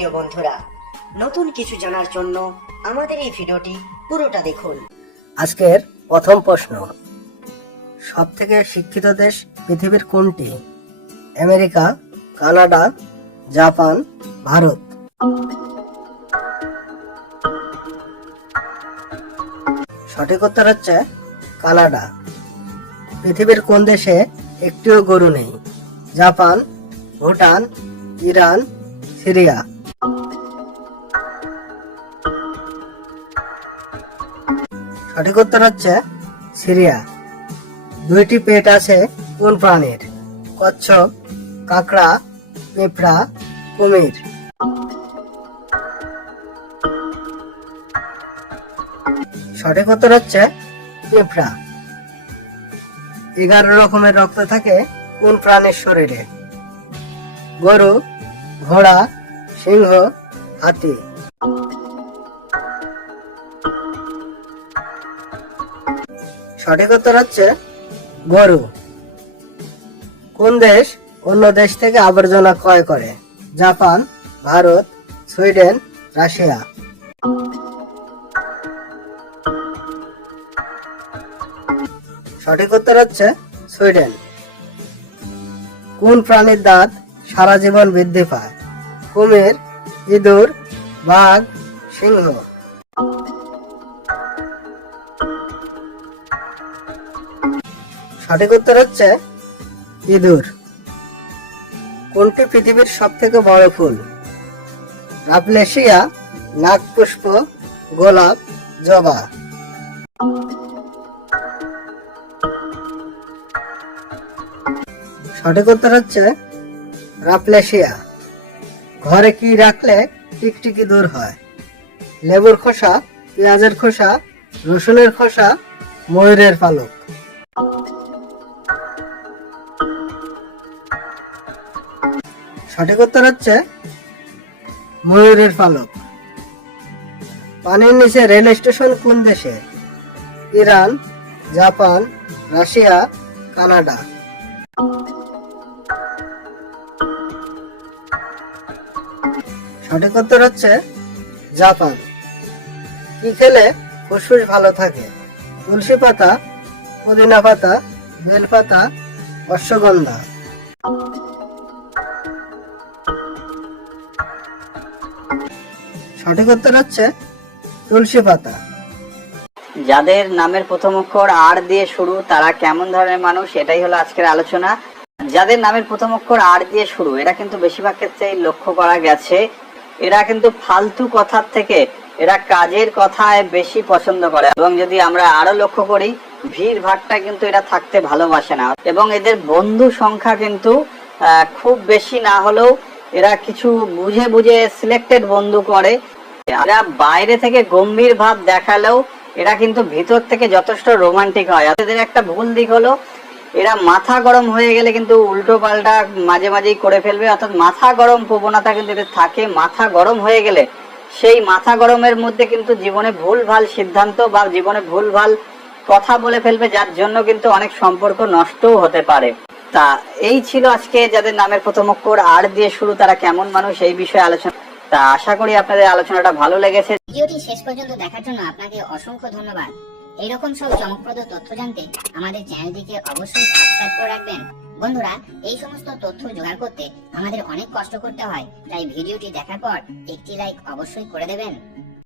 প্রিয় বন্ধুরা, নতুন কিছু জানার জন্য আমাদের এই ভিডিওটি পুরোটা দেখুন। আজকের প্রথম প্রশ্ন, সবথেকে শিক্ষিত দেশ পৃথিবীর কোনটি? America, Canada, Japan, Bharat? সঠিক উত্তর হচ্ছে কানাডা। পৃথিবীর কোন দেশে একটিও গরু নেই? Japan, Bhutan, Iran, Syria? সঠিক উত্তর হচ্ছে সিরিয়া। দুইটি পেট আছে কোন প্রাণীর? কচ্ছপ, কাঁকড়া, পিঁপড়া, কুমির? সঠিক উত্তর হচ্ছে পিঁপড়া। 11 রকমের রক্ত থাকে কোন প্রাণীর শরীরে? গরু, ঘোড়া, সিংহ, হাতি? সঠিক উত্তর হচ্ছে গরু। কোন দেশ অন্য দেশ থেকে আবর্জনা ক্রয় করে? Japan, Bharat, Sweden, Russia? সঠিক উত্তর হচ্ছে সুইডেন। কোন প্রাণীর দাঁত সারা জীবন বৃদ্ধি পায়? কুমির, ইঁদুর, বাঘ, সিংহ? সঠিক উত্তর হচ্ছে ইঁদুর। কোনটি পৃথিবীর সব থেকে বড় ফুল? রাফলেশিয়া, নাগপুষ্প, গোলাপ, জবা? সঠিক উত্তর হচ্ছে রাফলেশিয়া। ঘরে কি রাখলে টিকটিকি দূর হয়? লেবুর খোসা, পেঁয়াজের খোসা, রসুনের খোসা, ময়ূরের পালক? সঠিক উত্তর হচ্ছে ময়ূরের পালক। পানির নিচে রেল স্টেশন কোন দেশে? Iran, Japan, Russia, Canada? সঠিক উত্তর হচ্ছে জাপান। কি খেলে ফুসফুস ভালো থাকে? তুলসী পাতা, পুদিনা পাতা, বেল পাতা, অশ্বগন্ধা? সঠিক উত্তর হচ্ছে তুলসী পাতা। যাদের নামের প্রথম অক্ষর আর দিয়ে শুরু তারা কেমন ধরনের মানুষ, এটাই হলো আজকের আলোচনা। যাদের নামের প্রথম অক্ষর আর দিয়ে শুরু এরা কিন্তু বেশিরভাগ ক্ষেত্রেই লক্ষ্য করা গেছে এরা কিন্তু ফালতু কথার থেকে এরা কাজের কথায় বেশি পছন্দ করে, এবং যদি আমরা আরো লক্ষ্য করি ভিড় ভাট্টা কিন্তু এরা থাকতে ভালোবাসে না, এবং এদের বন্ধু সংখ্যা কিন্তু খুব বেশি না হলেও এরা কিছু বুঝে বুঝে সিলেক্টেড বন্ধু করে। এরা বাইরে থেকে গম্ভীর ভাব দেখালেও এরা কিন্তু ভিতর থেকে যথেষ্ট রোমান্টিক হয়। এদের একটা ভুল দিক হলো এরা মাথা গরম হয়ে গেলে কিন্তু উল্টো পাল্টা মাঝে মাঝেই করে ফেলবে, অর্থাৎ মাথা গরম প্রবণতা কিন্তু এদের থাকে। মাথা গরম হয়ে গেলে সেই মাথা গরমের মধ্যে কিন্তু জীবনে ভুলভাল সিদ্ধান্ত বা জীবনে ভুলভাল কথা বলে ফেলবে, যার জন্য কিন্তু অনেক সম্পর্ক নষ্টও হতে পারে। তা এই ছিল আজকে যাদের নামের প্রথম অক্ষর আর দিয়ে শুরু তারা কেমন মানুষ এই বিষয়ে আলোচনা। তা আশা করি আপনাদের আলোচনাটা ভালো লেগেছে। ভিডিওটি শেষ পর্যন্ত দেখার জন্য আপনাকে অসংখ্য ধন্যবাদ। এইরকম সব চমকপ্রদ তথ্য জানতে আমাদের চ্যানেলটিকে অবশ্যই সাবস্ক্রাইব করে রাখবেন। বন্ধুরা, এই সমস্ত তথ্য জোগাড় করতে আমাদের অনেক কষ্ট করতে হয়, তাই ভিডিওটি দেখার পর একটি লাইক অবশ্যই করে দেবেন।